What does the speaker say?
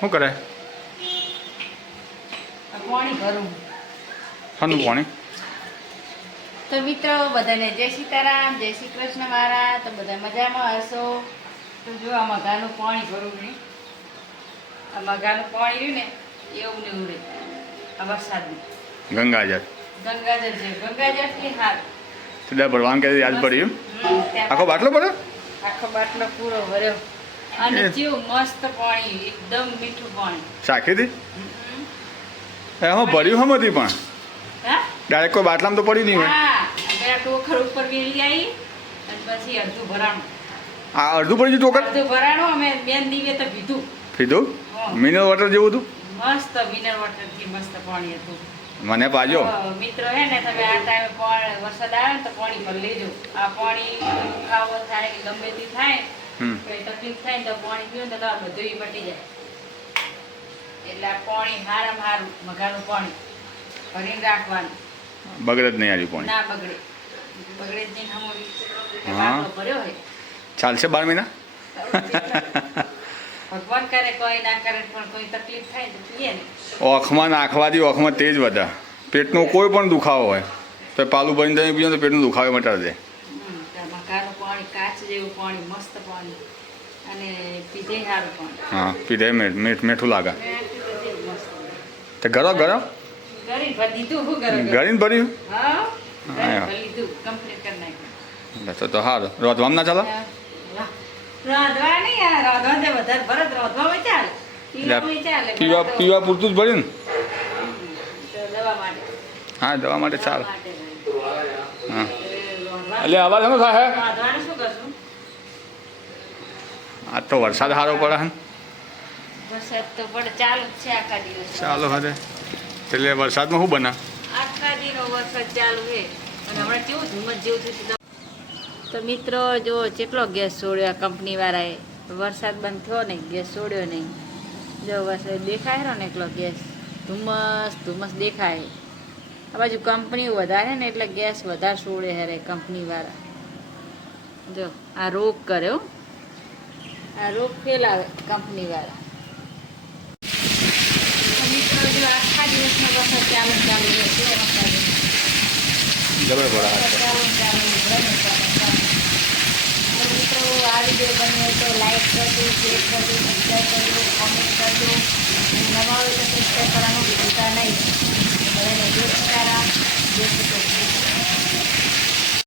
શું કરે? પાણી ભરું. શાનું પાણી? તો મિત્રો બધાને જય સીતારામ, જય શ્રી કૃષ્ણ મારા. તો બધા મજામાં હશો. તો જો આ મગાનું પાણી ભરું ને, આ મગાનું પાણી રહ્યું ને એવું ને એવું રહે આ વરસાદનું. ગંગાજળ ગંગાજળ છે, ગંગાજળથી હાર સીધા ભરવાનું કે યાદ પડ્યું. આખો બાટલો ભર્યો? આખો બાટલો પૂરો ભર્યો. અને જેવું મસ્ત પાણી, એકદમ મીઠું પાણી. સાખી હતી એમાં ભર્યું હમથી પણ હા ડાયરેક્ટ કોઈ બાટલામાં તો પડ્યું નહીં હોય. હા, બે ટોકર ઉપર વેલી આવી અને પછી અડધું ભરાણું. આ અડધું પડી ગયું ટોકર? અડધું ભરાણું અમે બેન દીવે તો પીધું. પીધું? મિનરલ વોટર જેવું હતું? મસ્ત મિનરલ વોટર થી મસ્ત પાણી હતું. મને પાજો મિત્રો હે ને, તમે આ ટાઈમે વરસાદ આવે ને તો પાણી ભરી લેજો. આ પાણી ખાવો થાય કે ગમે તે થાય કોઈ તકલીફ થાય ને તો પાણી પીવું ને તો બધું મટી જાય. એટલે આ પાણી હારામાં હારું મગાનું પાણી ભરીને રાખવાનું. બગડે જ નહીં આવ્યું પાણી? ના બગડે, બગડે જ નહીં. હા. બાટલો ભર્યો હોય ચાલશે 12 મહિના? ભગવાન કરે કોઈ ના કરે પણ કોઈ તકલીફ થાય તો પીએ ને. ઓખમાં નાખવાથી ઓખમાં તેજ વધે. પેટનો કોઈ પણ દુખાવો હોય તો પાલું ભરીને તમે પીઓ તો પેટનો દુખાવો મટાડી દે. મકાનું પાણી કાચ જેવું પાણી, મસ્ત પાણી અને પીધે સારું પાણી. હા, પીધે મીઠું લાગે. મસ્ત તો ગરો ગરો ગરીને ભરી દીધું. શું ગરમ ગરીને ભર્યું? હા, હા. ભરી લીધું, કમ્પ્લીટ કરી નાખ્યું. તો સારું. રોધવામાં ના ચાલો? રાંધવા નહીં, આ રાંધવા દે વધારે ભરત રાંધવામાં ચાલે, પીવામાં ચાલે. પીવા પૂરતું જ ભર્યું ને? તો દવા માટે. હા, દવા માટે ચાલે. માટે હા, રાંધવા- એટલે અવાજ શું થાય? રાંધવાનું શું કરશું? આજ તો વરસાદ સારો પડે ને. વરસાદ તો પડે, ચાલુ જ છે આખા દિવસ. ચાલો હવે એટલે વરસાદમાં શું બના? આખા દીનો વરસાદ ચાલુ છે અને હમણાં કેવું ધુમ્મસ જેવું થયું હતું. તો મિત્રો જો કેટલો ગેસ છોડ્યો આ કંપનીવાળાએ. વરસાદ બંધ થયો નહીં, ગેસ છોડ્યો નહીં. જો વરસાદ દેખાય રહ્યો ને એટલો ગેસ, ધુમ્મસ દેખાય. આ બાજુ કંપની વધારે ને એટલે ગેસ વધારે છોડે હે રે કંપનીવાળા. જો આ રોગ કર્યો, આ રોગ ફેલાવે કંપનીવાળા. મિત્રો જો આખા દિવસનો વરસાદ ચાલુ રહેશે. જબર પડે. મિત્રો આ વિડીયો ગમ્યો તો લાઈક કરજો, શેર કરજો, સબસ્ક્રાઈબ કરજો, કોમેન્ટ કરજો. નવા હોય તો સબસ્ક્રાઈબ કરવાનું ભૂલતા નહીં. બધાને જય સીતારામ, જય શ્રી કૃષ્ણ.